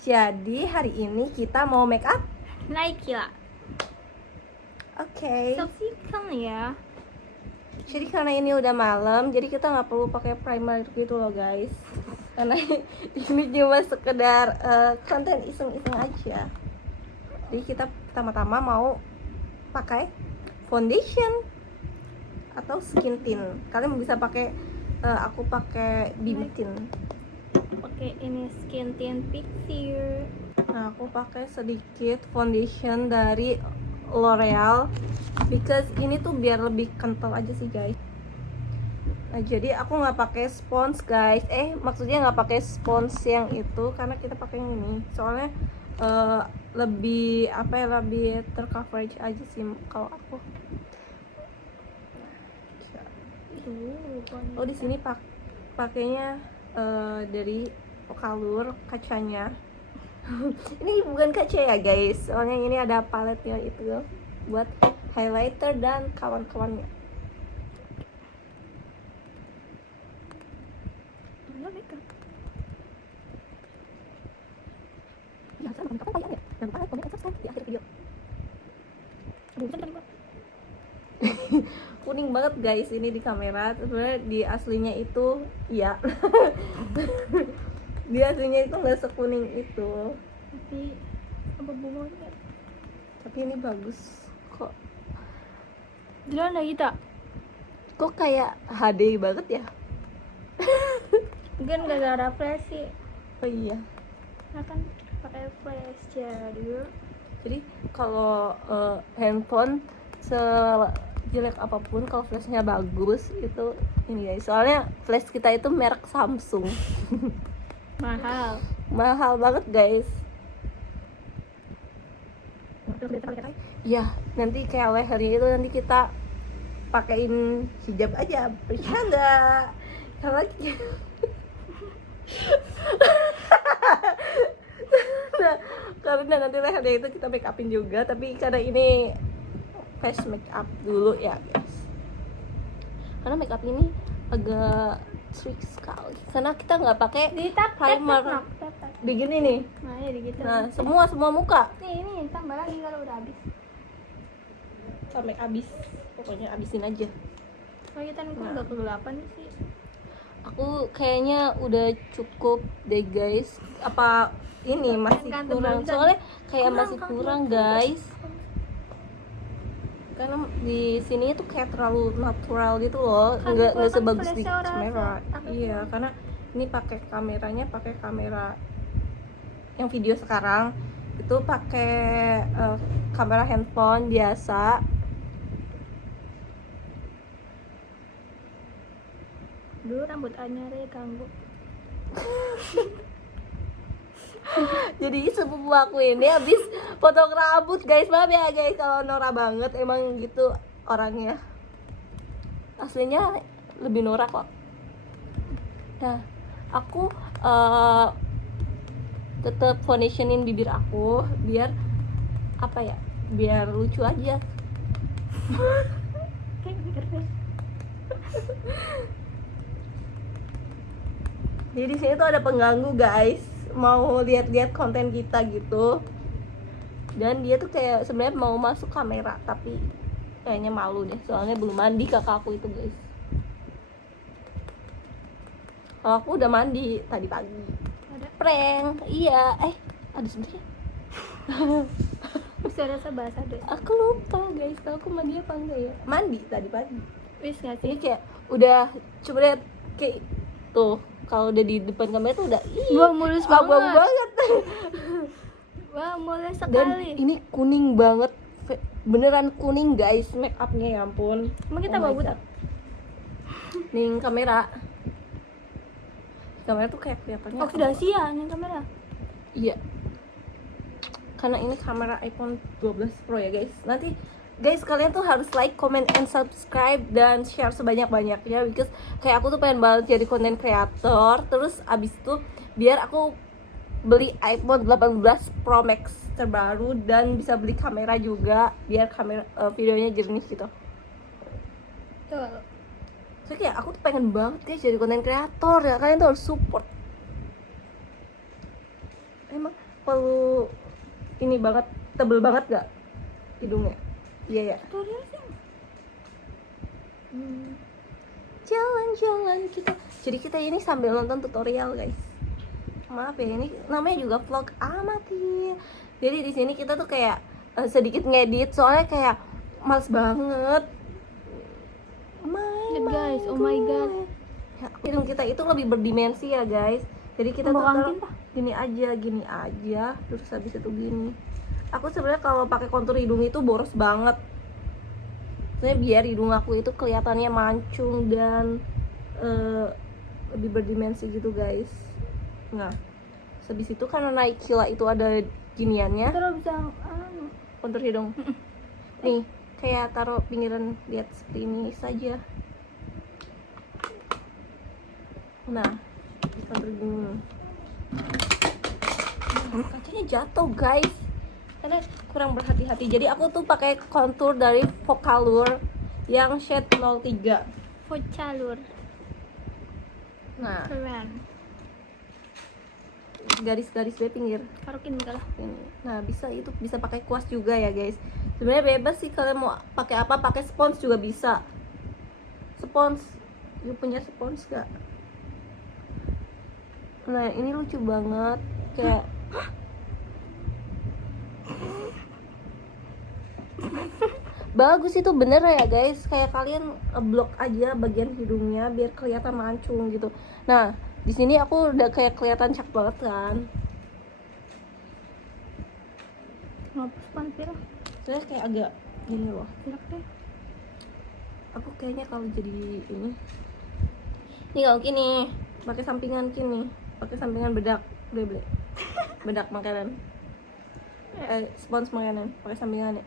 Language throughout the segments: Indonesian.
jadi hari ini kita mau make up. Nike lah. Oke. Saksikan ya. Jadi karena ini udah malam, jadi kita nggak perlu pakai primer gitu loh guys. Karena ini cuma sekedar konten iseng-iseng aja. Jadi kita pertama-tama mau pakai foundation atau skin tint. Kalian bisa pakai, aku pakai BB tint. Pakai ini skin tint pixie. Nah, aku pakai sedikit foundation dari L'Oreal because ini tuh biar lebih kental aja sih guys. Nah, jadi aku nggak pakai spons guys. Maksudnya nggak pakai spons yang itu karena kita pakai yang ini. Soalnya lebih lebih tercoverage aja sih kalau aku. Oh, di sini pakainya dari Color kacanya. Ini bukan kaca ya guys, soalnya ini ada paletnya itu buat highlighter dan kawan-kawannya. Jangan lupa komen, subscribe di akhir video. Kuning banget guys ini di kamera, sebenarnya di aslinya itu iya. Di aslinya itu nggak sekuning itu. Tapi apa bumbunya? Tapi ini bagus kok. Jalan lagi tak? Kok kayak HD banget ya? Mungkin gak ada flash sih. Oh iya. Nah kan pakai flash Jadi kalau handphone sejelek apapun, kalau flashnya bagus itu ini guys. Soalnya flash kita itu merek Samsung. Mahal banget guys. Ya, nanti kayak lehernya itu nanti kita pakein hijab aja, bercanda. Nah, karena nanti lehernya itu kita make upin juga, tapi karena ini face make up dulu ya guys. Karena make up ini agak trick sekali karena kita nggak pakai primer. Begini nih. Nah, ya gitu. Nah, semua muka. Ini tambah lagi kalau udah habis. Sampai habis. Pokoknya habisin aja. Soalnya kan aku nggak kegelapan sih. Aku kayaknya udah cukup deh guys. Apa ini masih kurang? Soalnya kayak masih kurang guys. Karena di sini tuh kayak terlalu natural gitu loh, nggak sebagus di kamera. Iya, karena ini pakai kamera yang video sekarang itu pakai kamera handphone biasa. Dulu rambut Anyare ganggu. Jadi sepupu aku ini habis potong rambut guys. Maaf ya guys kalau norak banget, emang gitu orangnya. Aslinya lebih norak kok. Nah, aku tetap foundationin bibir aku biar biar lucu aja. Jadi di sini tuh ada pengganggu guys, mau lihat-lihat konten kita gitu. Dan dia tuh kayak sebenarnya mau masuk kamera tapi kayaknya malu deh, soalnya belum mandi kakakku itu guys. Kalau aku udah mandi tadi pagi. Ada Prank, iya. Ada sebenarnya. bisa rasa basah deh. Aku lupa guys, kalau aku mandi apa enggak ya? Mandi tadi pagi. Wis nggak Ini sih? kayak udah, coba lihat kayak tuh, kalau udah di depan kamera tuh udah Wah, mulus abang banget. Wah, mulus Dan sekali. ini kuning banget, beneran kuning guys make upnya, ya ampun. Emang kita my bagus God. Nih kamera tuh kayak kelihatannya oksidasi ya yang kamera. iya, karena ini kamera iPhone 12 Pro ya guys. Nanti guys kalian tuh harus like, comment, and subscribe dan share sebanyak-banyaknya because kayak aku tuh pengen banget jadi content creator. Terus abis itu biar aku beli iPhone 18 Pro Max terbaru dan bisa beli kamera juga biar kamera videonya jernih gitu. Tuh. So kayak aku tuh pengen banget ya jadi content creator ya, kalian tuh harus support. Emang perlu ini banget, tebel banget gak hidungnya? Iya ya. Tutorial sih. Jalan-jalan kita. Jadi kita ini sambil nonton tutorial guys. Maaf ya, ini namanya juga vlog amatir. Jadi di sini kita tuh kayak sedikit ngedit soalnya kayak males banget. Lihat guys, oh my god. Ya, hidung kita itu lebih berdimensi ya guys. Jadi kita tuh Mau taruh angkin, Pak? gini aja, terus habis itu gini. Aku sebenarnya kalau pakai kontur hidung itu boros banget. Soalnya biar hidung aku itu kelihatannya mancung dan lebih berdimensi gitu guys. Nah, habis itu karena Naikila itu ada giniannya, Terus bisa kontur hidung. Nih, kayak taruh pinggiran, lihat seperti ini saja. Nah, kontur gini. Kacanya jatuh guys, karena kurang berhati-hati. Jadi aku tuh pakai kontur dari Vocaloid yang shade 03. Vocaloid. Nah, Keren. garis-garis di pinggir Karukin kalah. ini. Nah, bisa pakai kuas juga ya guys. Sebenarnya bebas sih kalian mau pakai apa, pakai spons juga bisa. Spons, you punya spons gak? Nah, ini lucu banget kayak bagus itu, bener ya guys, kayak kalian blok aja bagian hidungnya biar kelihatan mancung gitu. Nah, di sini aku udah kayak kelihatan cak banget kan. Ngapus pantir. Saya kayak agak gini loh. Enak deh. Aku kayaknya kalau jadi ini kalau gini, pakai sampingan gini, pakai sampingan bedak, beli bedak makanan, spons makanan, pakai sampingannya.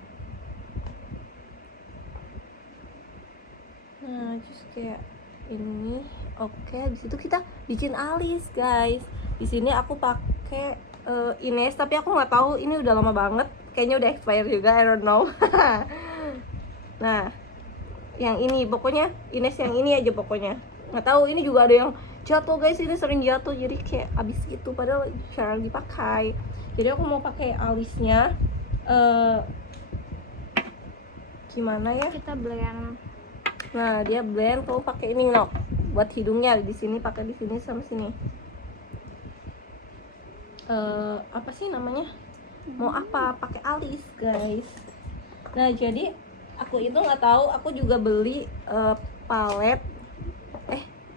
Nah, terus kayak ini, oke. Habis itu kita bikin alis guys. Di sini aku pakai Ines, tapi aku nggak tahu ini udah lama banget, kayaknya udah expired juga, I don't know. Nah, yang ini pokoknya Ines yang ini aja pokoknya. Nggak tahu, ini juga ada yang jatuh guys, ini sering jatuh jadi kayak abis gitu, padahal jarang dipakai. Jadi aku mau pakai alisnya gimana ya? Kita blend. Nah, dia blend, kamu pakai ini loh buat hidungnya. Di sini pakai di sini sama sini. Apa sih namanya? Mau apa? Pakai alis, guys. Nah, jadi aku itu nggak tahu, aku juga beli palet.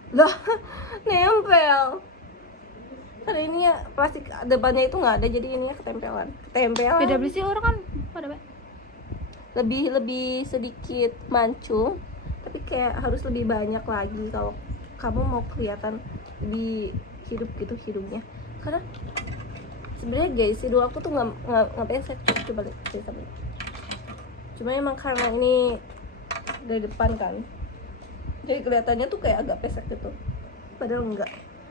Lah, nempel. Karena ini ya plastik depannya itu nggak ada, jadi ini ya ketempelan. Beda beli sih orang kan pada Pak. Lebih sedikit mancung, tapi kayak harus lebih banyak lagi kalau kamu mau kelihatan lebih hidup gitu hidungnya. Karena sebenarnya guys, hidung aku tuh nggak pesek. Coba lihat saya sampai. Cuma emang karena ini dari depan kan, jadi kelihatannya tuh kayak agak pesek gitu, padahal enggak.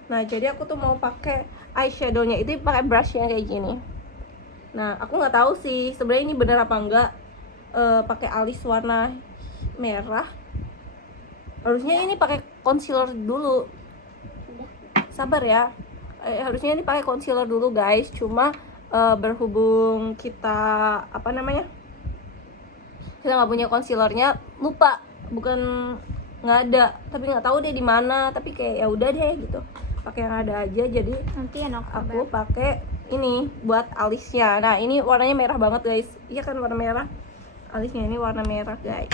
Nah, jadi aku tuh mau pakai eyeshadownya itu pakai brushnya kayak gini. Nah, aku nggak tahu sih sebenarnya ini bener apa enggak. Pakai alis warna merah, harusnya ini pakai concealer dulu. Sabar ya, harusnya ini pakai concealer dulu guys. Cuma berhubung kita apa namanya, kita nggak punya concealernya, lupa, bukan nggak ada, tapi nggak tahu deh di mana. Tapi kayak ya udah deh gitu, pakai yang ada aja. Jadi Nanti enak aku pakai ini buat alisnya. Nah, ini warnanya merah banget guys. Iya kan, warna merah. Alisnya ini warna merah guys.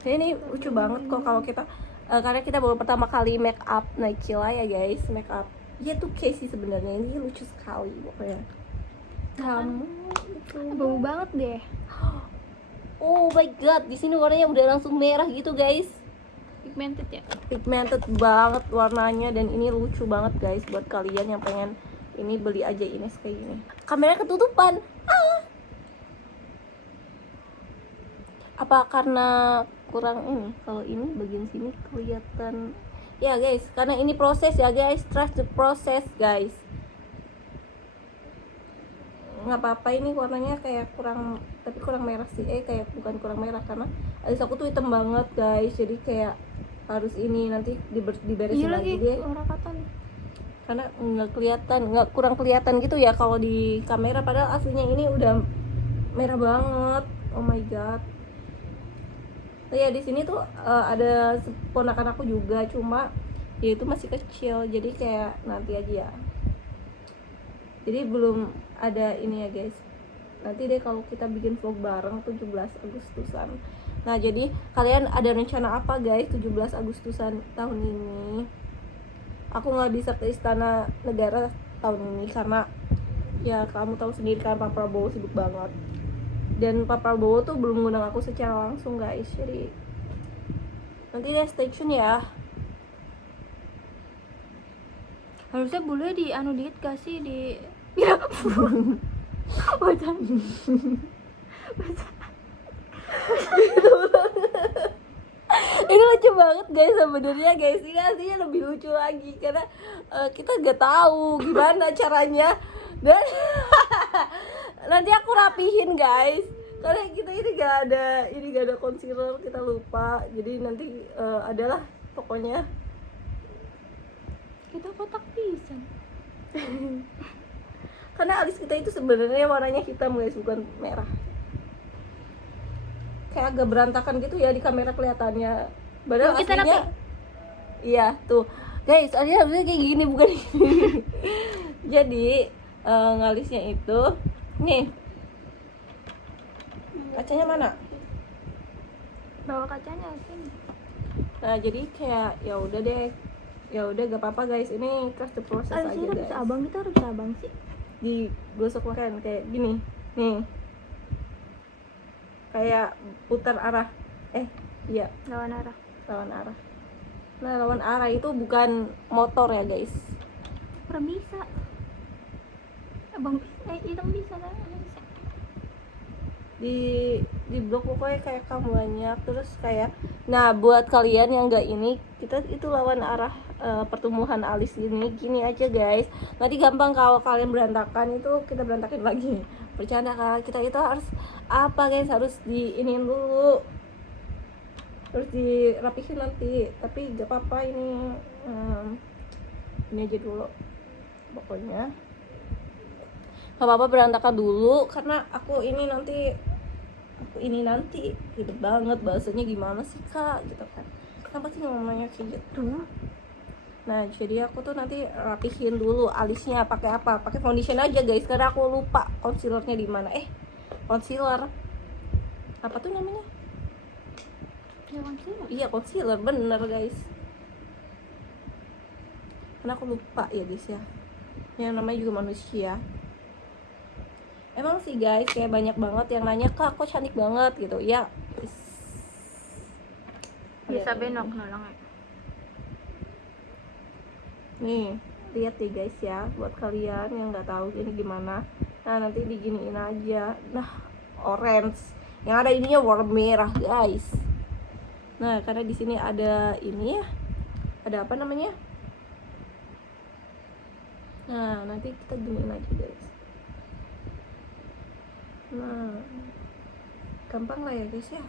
Jadi ini lucu banget kok kalau kita karena kita baru pertama kali make up Naikila ya guys. Make up ya tuh Casey sebenarnya, ini lucu sekali pokoknya. Kamu itu bau banget deh. oh my god, di sini warnanya udah langsung merah gitu guys. Pigmented ya. Pigmented banget warnanya, dan ini lucu banget guys buat kalian yang pengen ini, beli aja Ines kayak gini. Kameranya ketutupan. Apa karena kurang ini? Kalau ini bagian sini kelihatan ya guys, karena ini proses ya guys, trust the process guys. Nggak apa-apa, ini warnanya kayak kurang, tapi kurang merah sih, kayak bukan kurang merah, karena alis aku tuh hitam banget guys. Jadi kayak harus ini nanti diberesin Iya lagi lagi deh. orang kata nih. karena nggak kurang kelihatan gitu ya kalau di kamera, padahal aslinya ini udah merah banget. Oh my god. Oh ya, di sini tuh ada ponakan aku juga, cuma dia itu masih kecil, jadi kayak nanti aja ya. Jadi belum ada ini ya guys. Nanti deh kalau kita bikin vlog bareng 17 Agustusan. Nah, jadi kalian ada rencana apa guys 17 Agustusan tahun ini? Aku nggak bisa ke Istana Negara tahun ini karena ya kamu tahu sendiri kan Pak Prabowo sibuk banget. Dan Pak Prabowo tuh belum mengundang aku secara langsung guys. Jadi nanti deh stay tune ya. Harusnya boleh di anu dikit kasih di ya wajan. Ini lucu banget guys sebenarnya guys. Ini aslinya lebih lucu lagi karena kita nggak tahu gimana caranya, dan nanti aku rapihin guys karena kita ini gak ada concealer, kita lupa. Jadi nanti adalah pokoknya Kita kotak pisan. karena alis kita itu sebenarnya warnanya hitam guys, bukan merah. Kayak agak berantakan gitu ya di kamera kelihatannya, padahal Kita aslinya iya tuh guys, harusnya kayak gini bukan gini. Jadi ngalisnya itu nih, kacanya mana? Bawa kacanya sini. Nah jadi kayak ya udah gak apa-apa guys, ini trust the process aja Alisnya guys. bisa abang, kita harus bisa abang sih. Digosok makan kayak gini nih, kayak putar arah, iya Lawan arah. lawan arah. Nah lawan arah itu bukan motor ya guys. Kurang bisa. Abang hitam bisa kan? Bisa. Di blog pokoknya kayak kamu banyak, terus kayak nah buat kalian yang nggak ini, kita itu lawan arah pertumbuhan alis gini aja guys. Nanti gampang kalau kalian berantakan, itu kita berantakin lagi. Bercanda kan, kita itu harus apa guys, harus diinin dulu, terus dirapihin nanti. Tapi gak apa-apa, ini aja dulu pokoknya. Gak apa-apa berantakan dulu karena aku ini nanti ribet banget bahasanya, gimana sih kak gitu kan, kenapa sih ngomongnya kayak gitu. Nah jadi aku tuh nanti rapihin dulu alisnya pakai apa, pakai foundation aja guys karena aku lupa concealernya di mana. Concealer apa tuh namanya? Ya concealer. Iya concealer, bener guys, karena aku lupa ya guys ya, yang namanya juga manusia. Emang sih guys, kayak banyak banget yang nanya, kak kok cantik banget gitu ya. Bisa benok nolong. Nih lihat deh guys ya, buat kalian yang nggak tahu ini gimana, nah nanti diginiin aja. Nah orange, yang ada ininya warna merah guys. Nah karena di sini ada ini ya, ada apa namanya, nah nanti kita giniin aja guys. Nah gampang lah ya guys ya,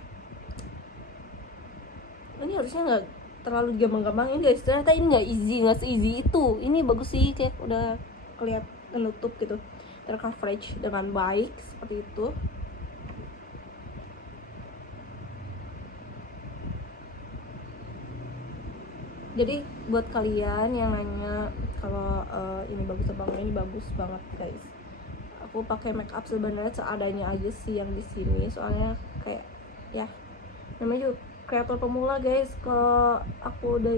ini harusnya nggak terlalu gampang-gampang ini guys. Ternyata ini nggak se-easy itu. Ini bagus sih, kayak udah kelihatan nutup gitu, tercoverage dengan baik seperti itu. Jadi buat kalian yang nanya kalau ini bagus apa enggak, ini bagus banget guys. Aku pakai make up sebenarnya seadanya aja sih yang di sini, soalnya kayak ya namanya juga kreator pemula guys. Kalau aku udah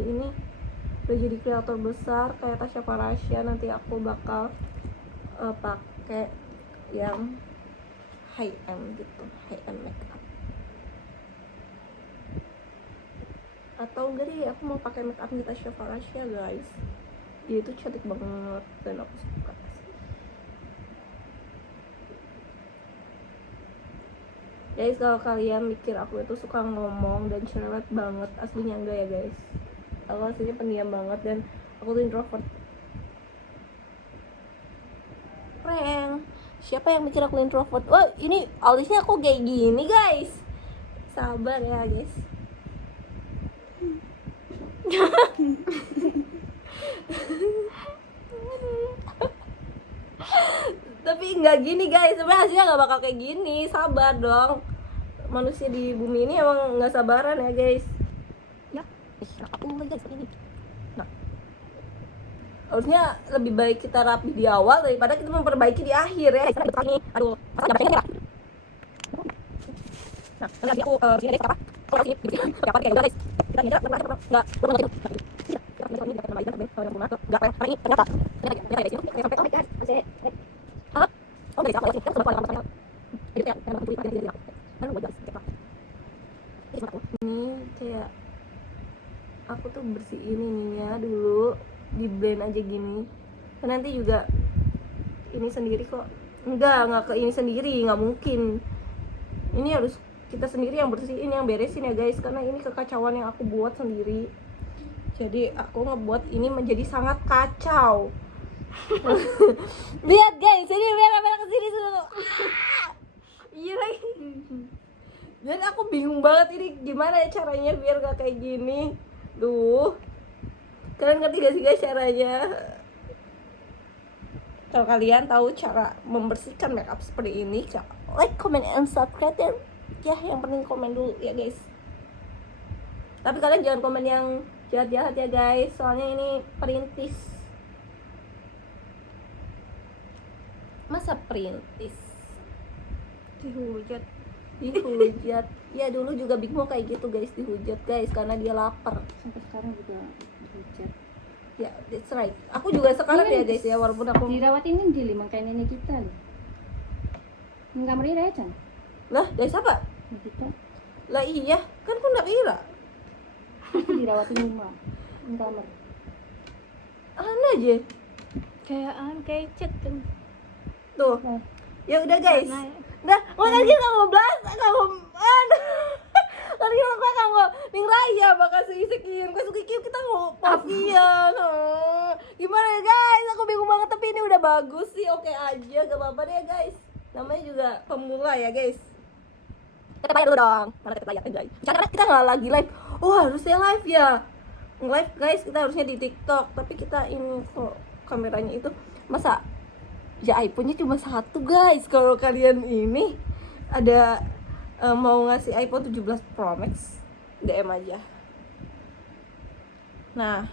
jadi kreator besar kayak Tasya Farasya, nanti aku bakal pakai yang high end gitu, high end makeup. Atau enggak deh, aku mau pakai makeup Tasya Farasya guys, dia itu cantik banget dan aku suka. Guys, kalau kalian mikir aku itu suka ngomong dan cerewet banget, aslinya enggak ya guys. Aku aslinya pendiam banget dan aku tuh introvert. Prank. Siapa yang mikir aku introvert? Wah, ini alisnya aku kayak gini guys. Sabar ya guys. nggak gini guys, sebenarnya hasilnya nggak bakal kayak gini, sabar dong. Manusia di bumi ini emang nggak sabaran ya guys. Ya, aku mulai guys ini. Nah, harusnya lebih baik kita rapi di awal daripada kita memperbaiki di akhir ya. Aduh, masa nggak ya? Nah, lagi aku sini guys apa? Kalau sini apa kayak guys. Kita nggak ini kayak aku tuh bersihin ininya dulu, di blend aja gini. Kan nanti juga ini sendiri kok. Enggak ke ini sendiri, nggak mungkin. Ini harus kita sendiri yang bersihin, yang beresin ya guys, karena ini kekacauan yang aku buat sendiri. Jadi aku ngebuat ini menjadi sangat kacau. Lihat guys, ini biar kamera kesini dulu. Iya lagi. Dan aku bingung banget ini gimana ya caranya biar gak kayak gini. Duh, kalian ngerti gak sih guys caranya? Kalau kalian tahu cara membersihkan makeup seperti ini, like, comment, and subscribe ya. Yang penting komen dulu ya guys. Tapi kalian jangan komen yang jahat-jahat ya guys, soalnya ini perintis. Masa perintis Dihujat. Ya dulu juga Big Mo kayak gitu guys, dihujat guys karena dia lapar. Sampai sekarang juga dihujat. Ya, that's right. Aku juga sekarang Ini ya guys ya, walaupun aku dirawat ini di makanya nenek kita loh. Enggak meri aja. lah dari siapa? Kita Lah iya, kan aku nggak kira. dirawat di rumah. Di kamar. Aneh aja. Kayak cek kan. Tuh. Nah, Ya udah guys. nah, Dah, makanya kamu belas, kamu tadi kamu ning raya bakal sekian kau suka kita mau pastian. Gimana ya guys? Aku bingung banget, tapi ini udah bagus sih, oke aja, gak apa-apa deh guys. Namanya juga pemula ya guys. Kita bayar dulu dong. Mana kita bayar guys? Karena kita nggak lagi live. Oh harusnya live ya. Live guys, kita harusnya di TikTok, tapi kita ini kok kameranya itu masa ya iPhone-nya cuma satu guys. Kalau kalian ini ada mau ngasih iPhone 17 Pro Max, DM aja. Nah,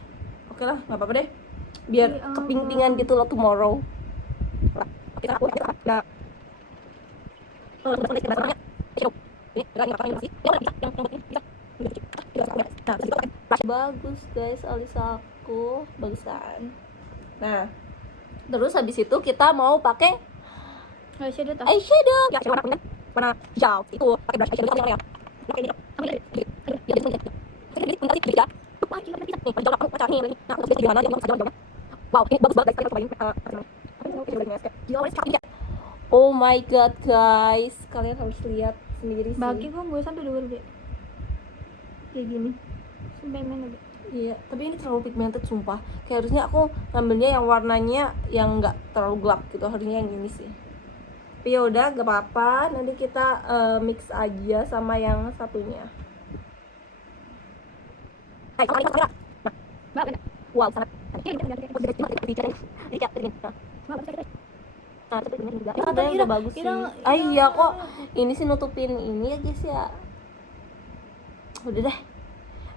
oke lah, nggak apa-apa deh. Biar Ya Allah. kepingpingan gitu loh tomorrow. Kita aku ya. Bagus guys, alis aku bagus kan. Nah, terus habis itu kita mau pakai eyeshadow tak? eyeshadow. Ya, warna hijau. Itu pakai brush eyeshadow yang wow, ini bagus banget guys. Oh my god guys, kalian harus lihat sendiri sih. Bagi gua gue sampai dulu deh. Kayak gini. Sampai mana deh? Iya, tapi ini terlalu pigmented sumpah. Kayak harusnya aku ngambilnya yang warnanya yang nggak terlalu gelap gitu, harusnya yang ini sih. Tapi ya udah, gak apa-apa. Nanti kita mix aja sama yang satunya. Wow, sangat. Nah, tadi udah bagus sih. Ah iya kok. Ini sih nutupin ini ya guys ya. Udah deh.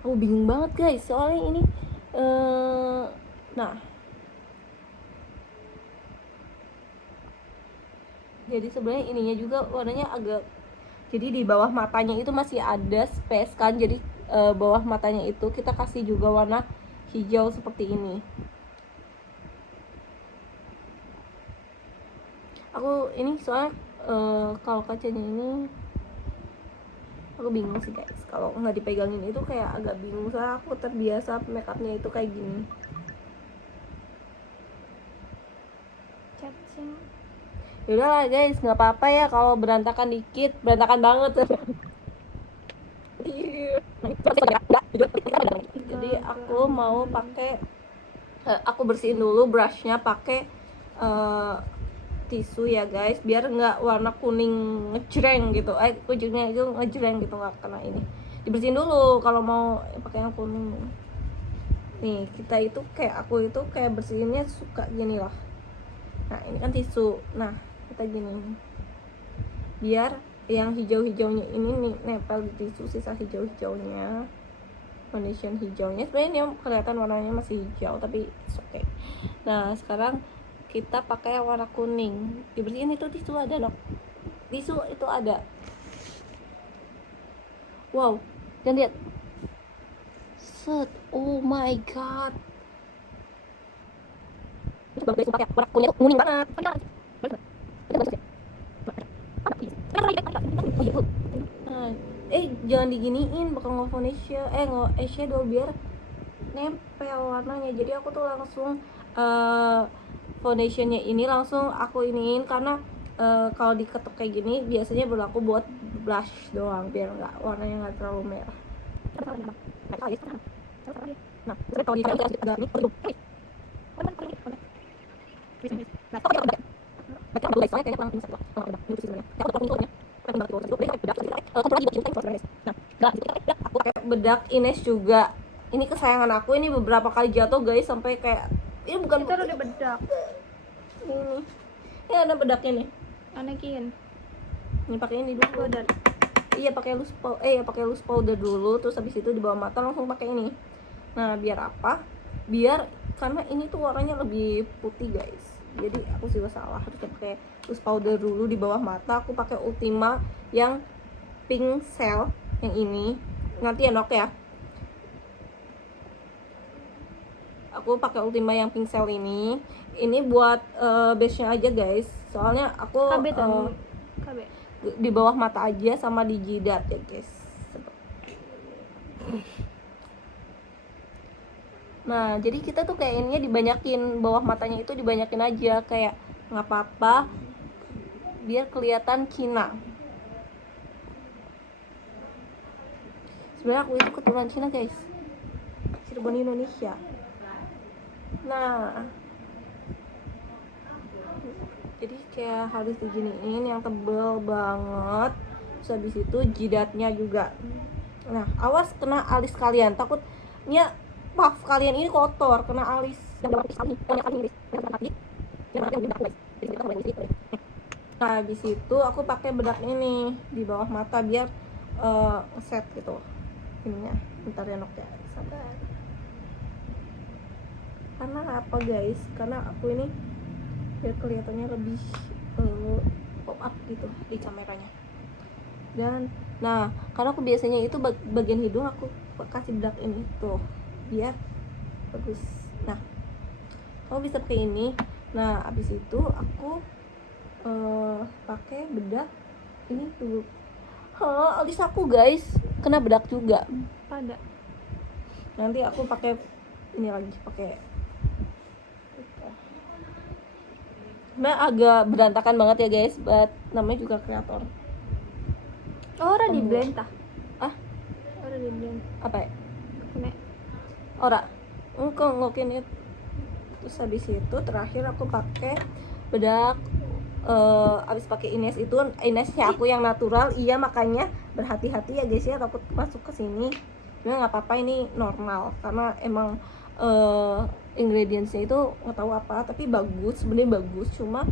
Aku bingung banget guys, soalnya ini nah. Jadi sebenarnya ininya juga warnanya agak, jadi di bawah matanya itu masih ada space kan, jadi bawah matanya itu kita kasih juga warna hijau seperti ini. Aku ini soalnya kalau kacanya ini aku bingung sih guys, kalau nggak dipegangin itu kayak agak bingung, soalnya aku terbiasa makeupnya itu kayak gini. Cacing. Yaudah lah guys, nggak apa-apa ya kalau berantakan dikit, berantakan banget. Jadi aku mau pakai, aku bersihin dulu brushnya pakai tisu ya guys, biar nggak warna kuning ngejreng gitu, ujungnya itu ngejreng gitu, nggak kena ini. Dibersihin dulu kalau mau pakai yang kuning. Nih kita itu kayak, aku itu kayak bersihinnya suka gini lah. Nah ini kan tisu, nah kita gini biar yang hijau-hijaunya ini nih nempel di tisu, sisa hijau-hijaunya, foundation hijaunya. Sebenarnya ini kelihatan warnanya masih hijau tapi it's okay. Nah sekarang kita pakai yang warna kuning, dibersihin itu tisu ada dok, tisu itu ada. Wow, dan lihat, set, oh my god, itu bagus sumpah ya, warna kuningnya tuh kuning banget. Nah, jangan diginiin, bakal nge-foundation, nge-eyeshadow biar nempel warnanya. Jadi aku tuh langsung foundationnya ini langsung aku iniin, karena kalau diketuk kayak gini biasanya berlaku buat blush doang biar nggak warnanya nggak terlalu merah. Nah, kalau di aku pakai bedak Ines juga. Ini kesayangan aku, ini beberapa kali jatuh guys, sampai kayak ini bukan Kita udah bedak. Ini ada bedaknya nih. Anakin. Ini pakai ini dulu. Powder. Iya pakai loose powder dulu, terus habis itu di bawah mata langsung pakai ini. Nah biar apa? Biar karena ini tuh warnanya lebih putih guys. Jadi aku juga salah, harusnya pakai loose powder dulu di bawah mata. Aku pakai Ultima yang pink cell yang ini. Nanti ya Nok ya. Aku pakai Ultima yang pink cell ini. Ini buat base-nya aja guys. Soalnya aku KB. di bawah mata aja sama di jidat ya guys. Nah jadi kita tuh kayak ininya dibanyakin, bawah matanya itu dibanyakin aja, kayak nggak apa-apa biar kelihatan Cina. Sebenarnya aku itu keturunan Cina guys, Cirebon Indonesia. Nah jadi kayak harus diginiin yang tebel banget. Terus habis itu jidatnya juga. Nah awas kena alis kalian, takutnya puff kalian ini kotor kena alis. Nah habis itu aku pakai bedak ini di bawah mata biar set gitu ininya. Bentar ya Nok ya, sabar. Karena apa guys, karena aku ini biar kelihatannya lebih pop up gitu di kameranya. Dan nah karena aku biasanya itu bagian hidung aku kasih bedak ini tuh biar bagus. Nah kamu bisa pakai ini. Nah abis itu aku pakai bedak ini tuh. Alis aku guys kena bedak juga. Pada. Nanti aku pakai ini lagi, pakai agak berantakan banget ya guys, but namanya juga kreator. Ora di blend tah. Ora di blend. Apa ya? Kene. Ora. Ngokin itu. Terus habis itu terakhir aku pakai bedak abis pakai Inesnya aku yang natural. Iya makanya berhati-hati ya guys ya, takut masuk ke sini. Cuma nggak apa-apa, ini normal karena emang ingredientsnya itu nggak tahu apa, tapi bagus, sebenarnya bagus, cuma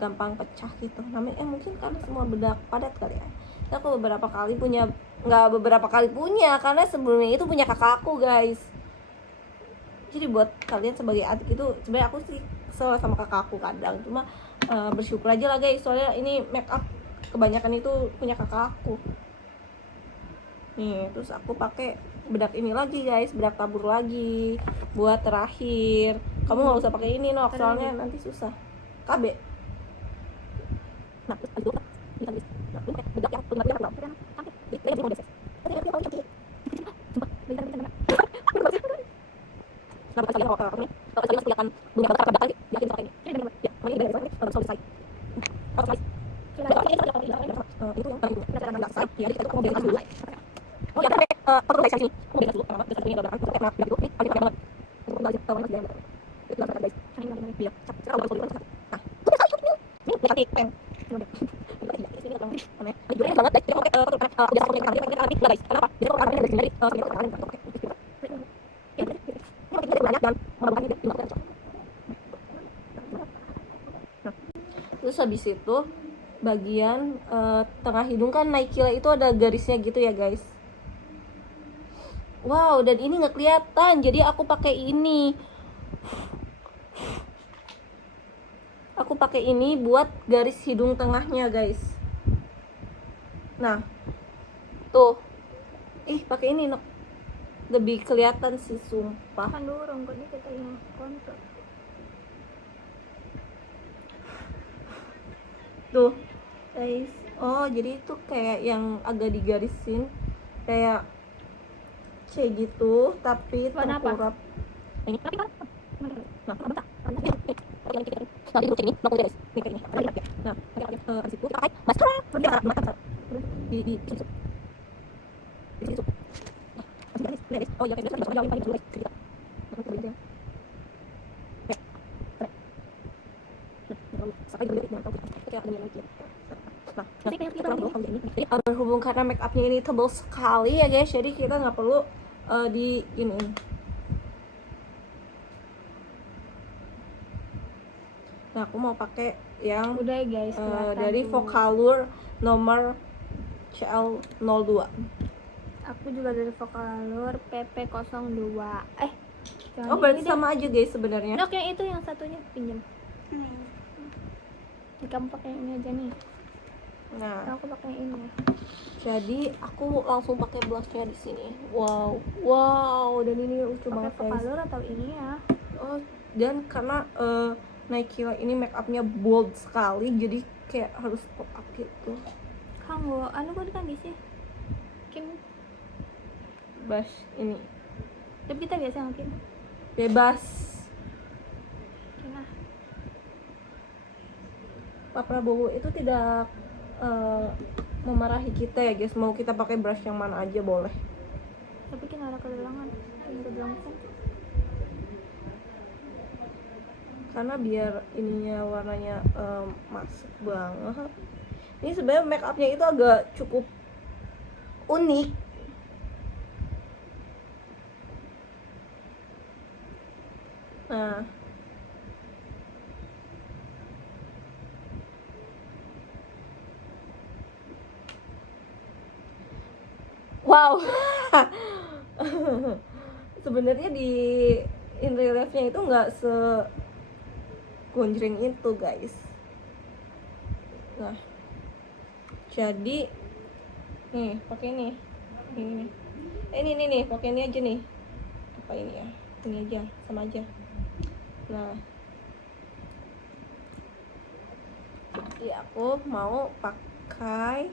gampang pecah gitu namanya. Mungkin karena semua bedak padat kali ya. Nah, aku beberapa kali punya karena sebelumnya itu punya kakak aku guys. Jadi buat kalian sebagai adik itu, sebenarnya aku sih kesel sama kakak aku kadang, cuma bersyukur aja lah guys, soalnya ini make up kebanyakan itu punya kakak aku nih. Terus aku pakai bedak ini lagi guys, bedak tabur lagi buat terakhir. Kamu nggak usah pakai ini Nok, soalnya nanti susah KB. Nah terus bedak yang bedak yang Terus habis itu bagian tengah hidung kan Naikila itu ada garisnya gitu ya guys. Wow, dan ini nggak kelihatan, jadi aku pakai ini. Aku pakai ini buat garis hidung tengahnya guys. Nah, tuh, pakai ini Nok. Lebih kelihatan sih sumpah. Kan dorong kok ini kita yang kontrol. Tuh, guys. Oh, jadi itu kayak yang agak digarisin, kayak C gitu, tapi Warna apa? terkurap. Ini tapi kan. Nah, bentar. Nah, ini ini, guys. Ini kayak ini. Nah, habis itu kita pakai maskara. Di situ. Di situ. Oh iya, guys. Oh, yang paling dulu, guys. Berhubung karena make upnya ini tebal sekali ya guys, jadi kita nggak perlu di ini. Nah, aku mau pakai yang Udah ya guys, dari Vocaloid nomor CL02. Aku juga dari Vocaloid PP02. Oh, berarti sama aja guys sebenarnya. Dok, yang itu yang satunya pinjam. Kamu pakai ini aja nih. Nah, Aku pakai ini. jadi aku langsung pakai blushnya di sini. Wow, dan ini lucu banget Pakai guys. Vocaloid atau ini ya? Oh, dan karena Naikila ini make upnya bold sekali, jadi kayak harus pop up gitu. Kanggo, anu kok kan sih? Kim, Blush ini tapi kita biasa mungkin. bebas. Nah, Pak Prabowo itu tidak memarahi kita ya guys, mau kita pakai brush yang mana aja boleh. tapi kan ada kedelangan. Ini kedelangan. Karena biar ininya warnanya masuk banget. Ini sebenarnya make upnya itu agak cukup unik. Nah, wow. Sebenarnya di in reliefnya itu nggak gonjreng itu guys. Nah, jadi nih pakai ini nih pakai ini aja nih. Apa ini ya, ini aja sama aja. Nah, jadi aku mau pakai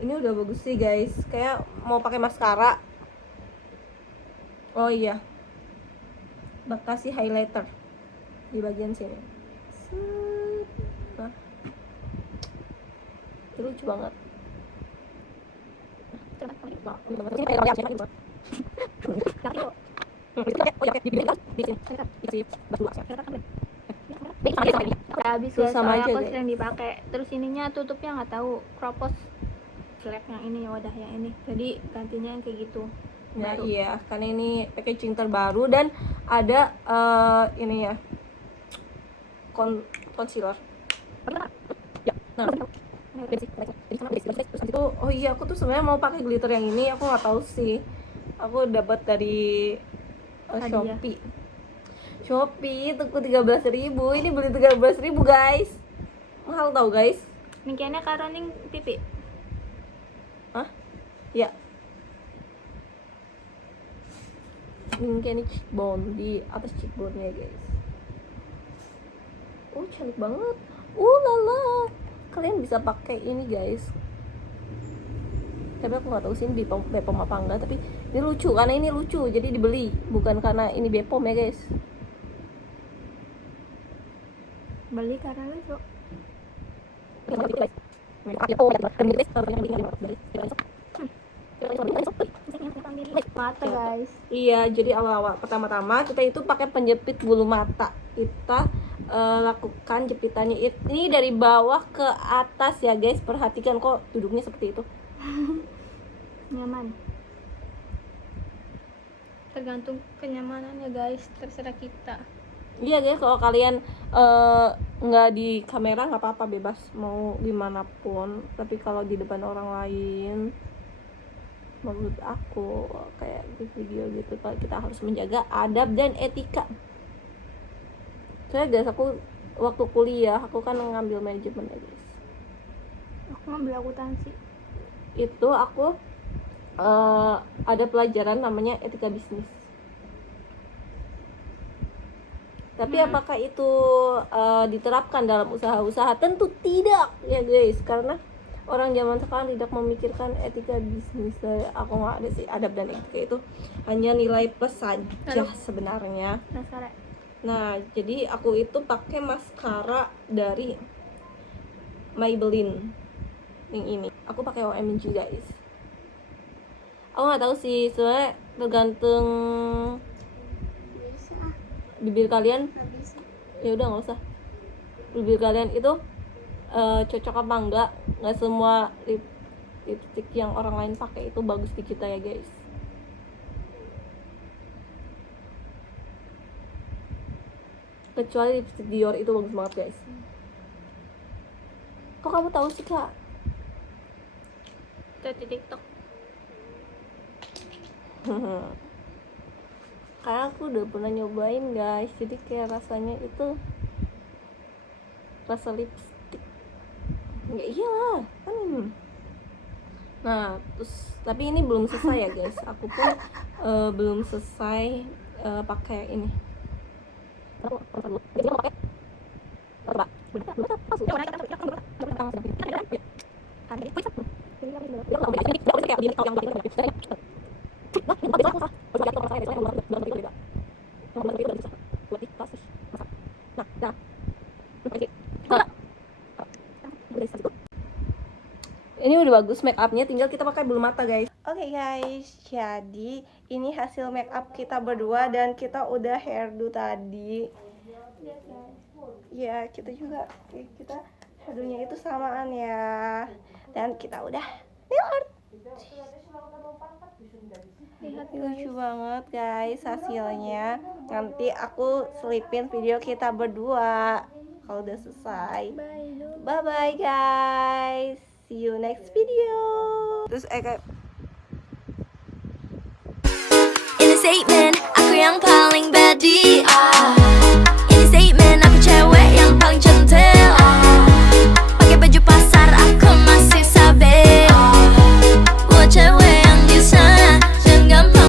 ini udah bagus sih guys, kayak mau pakai maskara. Oh iya, kasih highlighter di bagian sini. Nah, itu lucu banget. Habis Tuh, ya, sama soalnya aja, aku guys. sering dipakai. Terus ininya tutupnya nggak tahu, kropos jelek yang ini, wadah yang ini. Jadi gantinya yang kayak gitu. Nah Baru. iya, karena ini packaging terbaru dan ada ini ya, concealer. Ya, nah, terus itu, oh iya aku tuh sebenarnya mau pakai glitter yang ini, aku nggak tahu sih, aku dapat dari Hadiah. Shopee itu 13.000, ini beli 13.000 guys, mahal tau guys. Mungkinnya karo ning pipi. Hah? Ya. Ini cheekbone, di atas cheekbone-nya guys. Oh, cantik banget. Lala. Kalian bisa pakai ini guys. Tapi aku nggak tahu sih ini Bepom apa enggak, tapi ini lucu karena ini lucu jadi dibeli, bukan karena ini Bepom ya guys. Beli karena lucu. Mata guys. Iya, jadi awal-awal pertama-tama kita itu pakai penjepit bulu mata. Kita lakukan jepitannya ini dari bawah ke atas ya guys. Perhatikan kok duduknya seperti itu. Nyaman. Tergantung kenyamanannya guys, terserah kita. Iya guys, kalau kalian nggak di kamera nggak apa-apa, bebas mau gimana pun. Tapi kalau di depan orang lain, menurut aku kayak di video gitu, kalau kita harus menjaga adab dan etika. Saya guys, aku waktu kuliah aku kan ngambil manajemen ya guys. Aku ngambil akuntansi. Itu aku ada pelajaran namanya etika bisnis. Tapi apakah itu diterapkan dalam usaha-usaha? Tentu tidak ya guys, karena orang zaman sekarang tidak memikirkan etika bisnis. Aku nggak ada sih, adab dan etika itu hanya nilai plus saja sebenarnya. Nah, jadi aku itu pakai maskara dari Maybelline yang ini. Aku pakai OMG guys. Aku nggak tahu sih, sebenarnya tergantung bibir kalian. Ya udah nggak usah. Bibir kalian itu cocok apa enggak? Nggak semua lipstick yang orang lain pakai itu bagus di kita ya guys. Kecuali lipstick Dior itu bagus banget guys. Kok kamu tahu sih kak? Dari TikTok. Karena aku udah pernah nyobain guys, jadi kayak rasanya itu rasa lipstick. Ya iyalah kan. Nah terus tapi ini belum selesai ya guys. Aku pun belum selesai pakai ini. Ini udah bagus make upnya, tinggal kita pakai bulu mata guys. Oke guys, jadi ini hasil make up kita berdua dan kita udah hairdo tadi. Ya kita juga, kita hairdonya itu samaan ya. Dan kita udah nail art. Lihat lucu banget guys hasilnya. Nanti aku selipin video kita berdua kalau udah selesai. Bye bye guys. See you next video. Terus kayak Ini statement, aku yang paling badi. Ini statement, aku cewek yang paling cantik.